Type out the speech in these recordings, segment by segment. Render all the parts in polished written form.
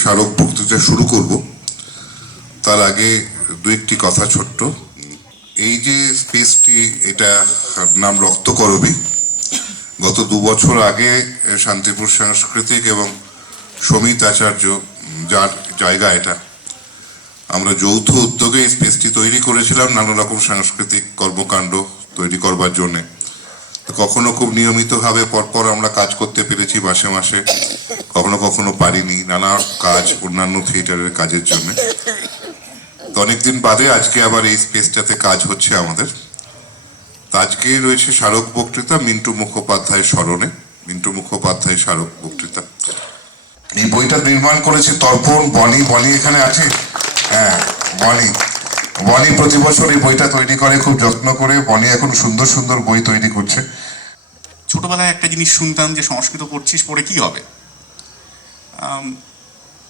স্মারক বক্তৃতা শুরু করব তার আগে দু একটি কথা ছোট্ট। এই যে স্পেসটি, এটা নাম রক্তকরবী। গত 2 বছর আগে শান্তিপুর সাংস্কৃতিক এবং সমিত আচার্য, যার জায়গা এটা, আমরা যৌথ উদ্যোগে এই স্পেসটি তৈরি করেছিলাম নানা রকম সাংস্কৃতিক কর্মকাণ্ড তৈরি করবার জন্যে। কখনো খুব নিয়মিতভাবে পরপর আমরা কাজ করতে পেরেছি মাসে মাসে, কখনো কখনো পারিনি, নানা কাজ, অন্যান্য থিয়েটারের কাজের জন্য। তো অনেকদিন বাদে আজকে আবার এই স্পেসটাতে কাজ হচ্ছে আমাদের। তো আজকে রয়েছে স্মারক বক্তৃতা মিন্টু মুখোপাধ্যায়ের স্মরণে, মিন্টু মুখোপাধ্যায় স্মারক বক্তৃতা। এই বইটা নির্মাণ করেছে তর্পণ। বনি এখানে আছে? হ্যাঁ, বনি প্রতি বছর এই বইটা তৈরি করে খুব যত্ন করে। বনি এখন সুন্দর সুন্দর বই তৈরি করছে। ছোটবেলায় একটা জিনিস শুনতাম যে সংস্কৃত পড়ছিস, পড়ে কি হবে?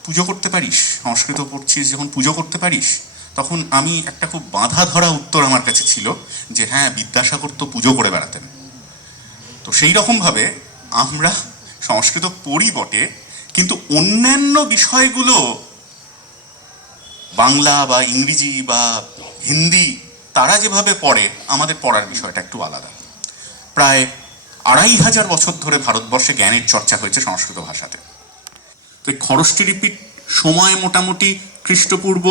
পুজো করতে পারিস? সংস্কৃত পড়ছিস যখন পুজো করতে পারিস? তখন আমি একটা খুব বাঁধা ধরা উত্তর আমার কাছে ছিল যে হ্যাঁ, বিদ্যাসাগর তো পুজো করে বেড়াতেন। তো সেই রকমভাবে আমরা সংস্কৃত পড়ি বটে, কিন্তু অন্যান্য বিষয়গুলো বাংলা বা ইংরেজি বা হিন্দি তারা যেভাবে পড়ে, আমাদের পড়ার বিষয়টা একটু আলাদা। প্রায় 2500 বছর ধরে ভারতবর্ষে জ্ঞানের চর্চা হয়েছে সংস্কৃত ভাষাতে। তো খরষ্টি রিপিট সময় মোটামুটি খ্রিস্টপূর্ব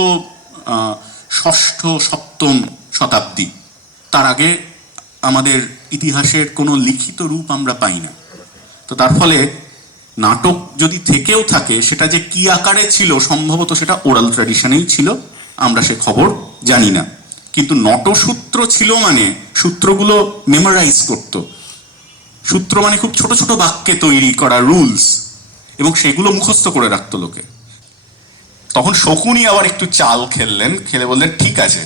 6ষ্ঠ 7ম শতাব্দী। তার আগে আমাদের ইতিহাসের কোনো লিখিত রূপ আমরা পাই না। তো তার ফলে নাটক যদি থেকেও থাকে, সেটা যে কি আকারে ছিল সম্ভবত সেটা ওরাল ট্র্যাডিশনেই ছিল, আমরা সে খবর জানি না। কিন্তু নটসূত্র ছিল, মানে সূত্রগুলো মেমোরাইজ করত। সূত্র মানে খুব ছোট ছোট বাক্যে তৈরি করা রুলস, এবং সেগুলো মুখস্থ করে রাখতো লোকে। তখন শকুনি আবার একটু চাল খেলে বললেন ঠিক আছে,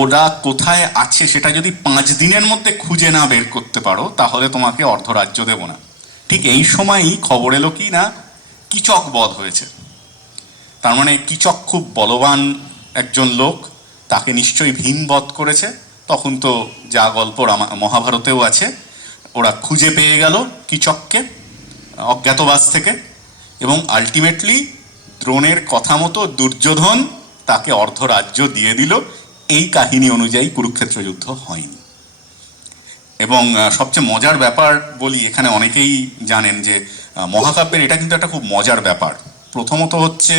ওরা কোথায় আছে সেটা যদি 5 দিনের মধ্যে খুঁজে না বের করতে পারো, তাহলে তোমাকে অর্ধরাজ্য দেব না। ঠিক এই সময়ই খবর এলো কি না, কীচক বধ হয়েছে। তার মানে কীচক খুব বলবান একজন লোক, তাকে নিশ্চয়ই ভীম বধ করেছে। তখন তো যা গল্প মহাভারতেও আছে, ওরা খুঁজে পেয়ে গেল কীচককে অজ্ঞাতবাস থেকে, এবং আলটিমেটলি দ্রোণের কথা মতো দুর্যোধন তাকে অর্ধরাজ্য দিয়ে দিল। এই কাহিনী অনুযায়ী কুরুক্ষেত্র যুদ্ধ হয়নি। এবং সবচেয়ে মজার ব্যাপার বলি, এখানে অনেকেই জানেন যে মহাকাব্যের এটা কিন্তু একটা খুব মজার ব্যাপার। প্রথমত হচ্ছে,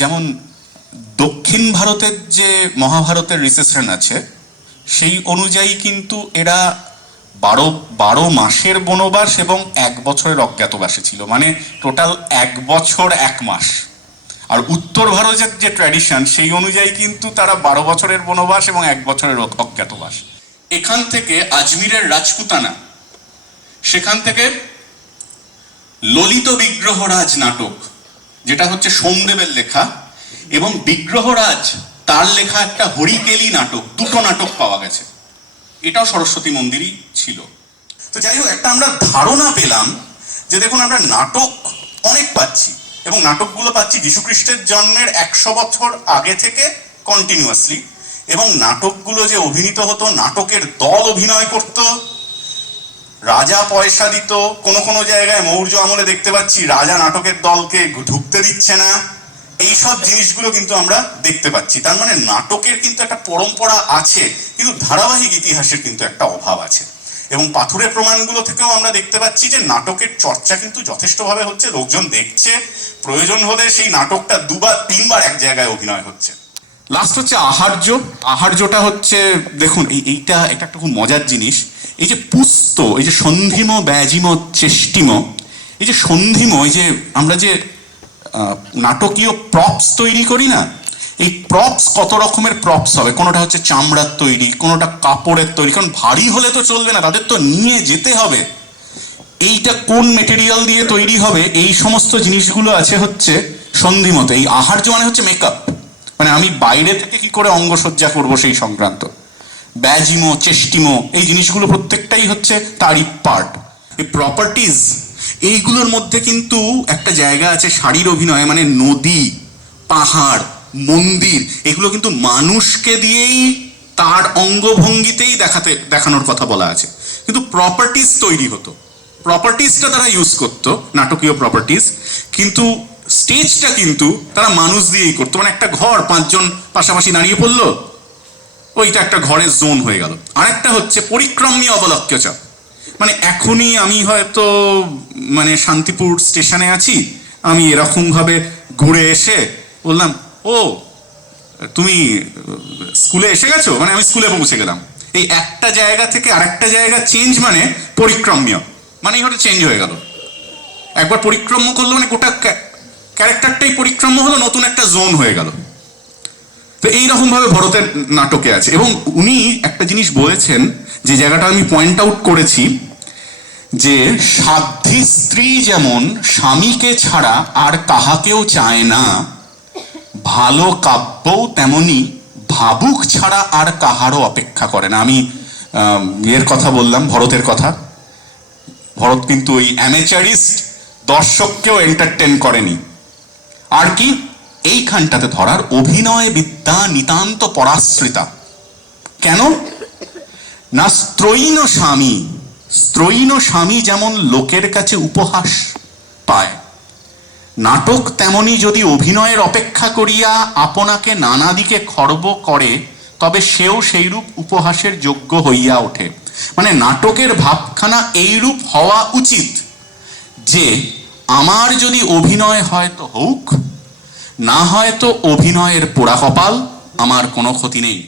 যেমন দক্ষিণ ভারতের যে মহাভারতের রিসেপশন আছে, সেই অনুযায়ী কিন্তু এরা 12 মাসের বনবাস এবং 1 বছরের অজ্ঞাতবাসে ছিল, মানে টোটাল 1 বছর 1 মাস। আর উত্তর ভারতের যে ট্র্যাডিশন, সেই অনুযায়ী কিন্তু তারা 12 বছরের বনবাস এবং 1 বছরের অজ্ঞাতবাস। এখান থেকে আজমিরের রাজপুতানা, সেখান থেকে ললিত বিগ্রহরাজ নাটক, যেটা হচ্ছে সোমদেবের লেখা, এবং বিগ্রহরাজ তার লেখা একটা হরিকেলি নাটক, 2টো নাটক পাওয়া গেছে। এটাও সরস্বতী মন্দিরই ছিল। তো যাই হোক, একটা আমরা ধারণা পেলাম যে দেখুন, আমরা নাটক অনেক পাচ্ছি, এবং নাটকগুলো পাচ্ছি যীশুখ্রিস্টের জন্মের 100 বছর আগে থেকে কন্টিনিউয়াসলি। এবং নাটকগুলো যে অভিনীত হতো, নাটকের দল অভিনয় করত, রাজা পয়সা দিত। কোনো কোনো জায়গায় মৌর্য আমলে দেখতে পাচ্ছি রাজা নাটকের দলকে ঢুকতে দিচ্ছে না। এইসব জিনিসগুলো কিন্তু আমরা দেখতে পাচ্ছি। তার মানে নাটকের কিন্তু একটা পরম্পরা আছে, কিন্তু ধারাবাহিক ইতিহাসের কিন্তু একটা অভাব আছে। এবং পাথুরের প্রমাণগুলো থেকেও আমরা দেখতে পাচ্ছি যে নাটকের চর্চা কিন্তু যথেষ্টভাবে হচ্ছে, লোকজন দেখছে, প্রয়োজন হলে সেই নাটকটা 2 বা 3 বার এক জায়গায় অভিনয় হচ্ছে। লাস্ট হচ্ছে আহার্য। আহার্যটা হচ্ছে, দেখুন এইটা একটা খুব মজার জিনিস। এই যে পুস্ত, এই যে সন্ধিম ব্যাজিম চেষ্টিম, এই যে সন্ধিম, এই যে আমরা যে নাটকীয় প্রপস তৈরি করি না, এই প্রপস কত রকমের প্রপস হবে। কোনোটা হচ্ছে চামড়ার তৈরি, কোনোটা কাপড়ের তৈরি, কারণ ভারী হলে তো চলবে না, তাদের তো নিয়ে যেতে হবে। এইটা কোন মেটেরিয়াল দিয়ে তৈরি হবে, এই সমস্ত জিনিসগুলো আছে হচ্ছে সন্ধিমতে। এই আহার্য মানে হচ্ছে মেকআপ, মানে আমি বাইরে থেকে কি করে অঙ্গসজ্জা করব সেই সংক্রান্ত। ব্যাজিমো, চেষ্টিমো, এই জিনিসগুলো প্রত্যেকটাই হচ্ছে তারই পার্ট। এই প্রপার্টিজ, এইগুলোর মধ্যে কিন্তু একটা জায়গা আছে শাড়ির অভিনয়, মানে নদী, পাহাড়, মন্দির, এগুলো কিন্তু মানুষকে দিয়েই তার অঙ্গভঙ্গিতেই দেখানোর কথা বলা আছে। কিন্তু প্রপার্টিজ তৈরি হতো, প্রপার্টিজটা তারা ইউজ করতো, নাটকীয় প্রপার্টিজ, কিন্তু স্টেজটা কিন্তু তারা মানুষ দিয়েই করতো, মানে একটা ঘর, 5 জন পাশাপাশি দাঁড়িয়ে পড়লো, ওইটা একটা ঘরের জোন হয়ে গেল। আরেকটা হচ্ছে পরিক্রমী অবলক্ষ্য চাপ, মানে এখনই আমি হয়তো মানে শান্তিপুর স্টেশনে আছি, আমি এরকম ভাবে ঘুরে এসে বললাম, ও তুমি স্কুলে এসে গেছো, মানে আমি স্কুলে পৌঁছে গেলাম। এই একটা জায়গা থেকে আরেকটা জায়গা চেঞ্জ মানে পরিক্রম্য, মানে হয়তো চেঞ্জ হয়ে গেল। একবার পরিক্রম্য করলো মানে গোটা ক্যারেক্টারটাই পরিক্রম্য হলো, নতুন একটা জোন হয়ে গেল। তো এইরকম ভাবে ভরতের নাটকে আছে। এবং উনি একটা জিনিস বলেছেন, যে জায়গাটা আমি পয়েন্ট আউট করেছি, যে সাধ্বী স্ত্রী যেমন স্বামীকে ছাড়া আর কাহাকেও চায় না, ভালো কাব্যও তেমনি ভাবুক ছাড়া আর কাহারও অপেক্ষা করে না। আমি এর কথা বললাম, ভরতের কথা। ভরত কিন্তু ওই অ্যামেচারিস্ট দর্শককেও এন্টারটেন করেনি। আর কি এইখানটাতে ধরার অভিনয় বিদ্যা নিতান্ত পরাশ্রিতা। কেন না, স্ত্রৈণ স্বামী যেমন লোকের কাছে উপহাস পায়, নাটক তেমনি যদি অভিনয়ের অপেক্ষা করিয়া আপনাকে নানা দিকে খর্ব করে, তবে সেও সেইরূপ উপহাসের যোগ্য হইয়া ওঠে। মানে নাটকের ভাবখানা এইরূপ হওয়া উচিত, যে আমার যদি অভিনয় হয় তো হোক, না হয় তো অভিনয়ের পোড়া কপাল, আমার কোনো ক্ষতি নেই।